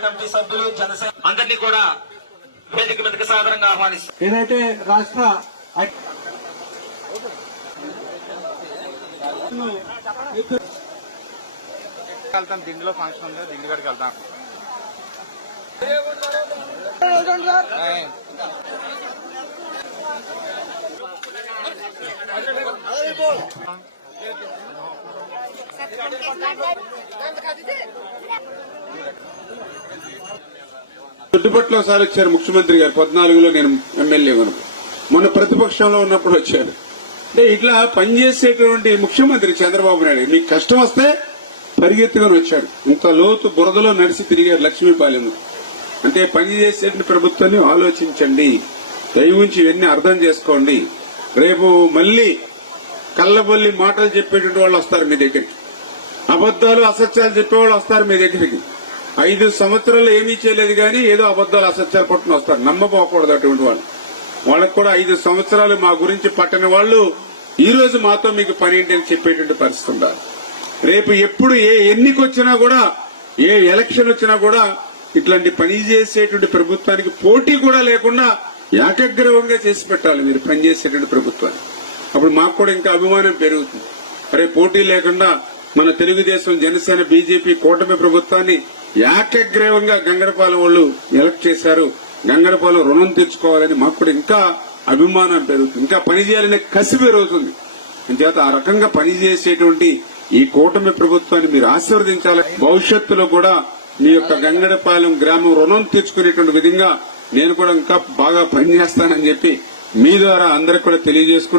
Committee సభ్యులు జనసేన అందరినీ కూడా వేదిక మీదకి సాధారణంగా ఆహ్వానిస్తారు ఏదైతే రాష్ట్ర వెళ్తాం దిండిలో ఫంక్షన్ ఉంది దిండి కాడికి వెళ్తాం ఏయ్. చుట్టుపట్ల ఒకసారి వచ్చారు ముఖ్యమంత్రి గారు. పద్నాలుగులో నేను ఎమ్మెల్యే కనుక మొన్న ప్రతిపక్షంలో ఉన్నప్పుడు వచ్చారు. అంటే ఇట్లా పనిచేసేటువంటి ముఖ్యమంత్రి చంద్రబాబు నాయుడు మీకు కష్టం వస్తే పరిగెత్తుకొని వచ్చాడు. ఇంత లోతు బురదలో నడిచి తిరిగారు లక్ష్మీపాలెం. అంటే పనిచేసేటువంటి ప్రభుత్వాన్ని ఆలోచించండి. దయవుంచి ఇవన్నీ అర్థం చేసుకోండి. రేపు మళ్ళీ కళ్ళబొల్లి మాటలు చెప్పేటువంటి వాళ్ళు వస్తారు మీ దగ్గరికి. అబద్దాలు అసత్యాలు చెప్పేవాళ్ళు వస్తారు మీ దగ్గరికి. ఐదు సంవత్సరాలు ఏమీ చేయలేదు కానీ ఏదో అబద్దాలు అసత్యాలు పట్టుకుని వస్తారు. నమ్మపోకూడదు అటువంటి వాళ్ళు. వాళ్ళకు కూడా ఐదు సంవత్సరాలు మా గురించి పట్టని వాళ్ళు ఈ రోజు మాతో మీకు పని ఏంటి అని చెప్పేటువంటి పరిస్థితి ఉండాలి. రేపు ఎప్పుడు ఏ ఎన్నికొచ్చినా కూడా ఏ ఎలక్షన్ వచ్చినా కూడా ఇట్లాంటి పని చేసేటువంటి ప్రభుత్వానికి పోటీ కూడా లేకుండా ఏకగ్రవంగా చేసి పెట్టాలి మీరు పనిచేసేటువంటి ప్రభుత్వాన్ని. అప్పుడు మాకు కూడా ఇంకా అభిమానం పెరుగుతుంది. అరే పోటీ లేకుండా మన తెలుగుదేశం జనసేన బీజేపీ కూటమి ప్రభుత్వాన్ని ఏకగ్రీవంగా గంగరపాలెం వాళ్ళు ఎలక్ట్ చేశారు. గంగరపాలెం రుణం తెచ్చుకోవాలని మాకు కూడా ఇంకా అభిమానం పెరుగుతుంది. ఇంకా పనిచేయాలనే కసి పెరుగుతుంది అంచేత ఆ రకంగా పనిచేసేటువంటి ఈ కూటమి ప్రభుత్వాన్ని మీరు ఆశీర్వదించాలి. భవిష్యత్తులో కూడా మీ యొక్క గంగడపాలెం గ్రామం రుణం తీర్చుకునేటువంటి విధంగా నేను కూడా ఇంకా బాగా పనిచేస్తానని చెప్పి మీ ద్వారా అందరికి కూడా తెలియజేసుకుంటూ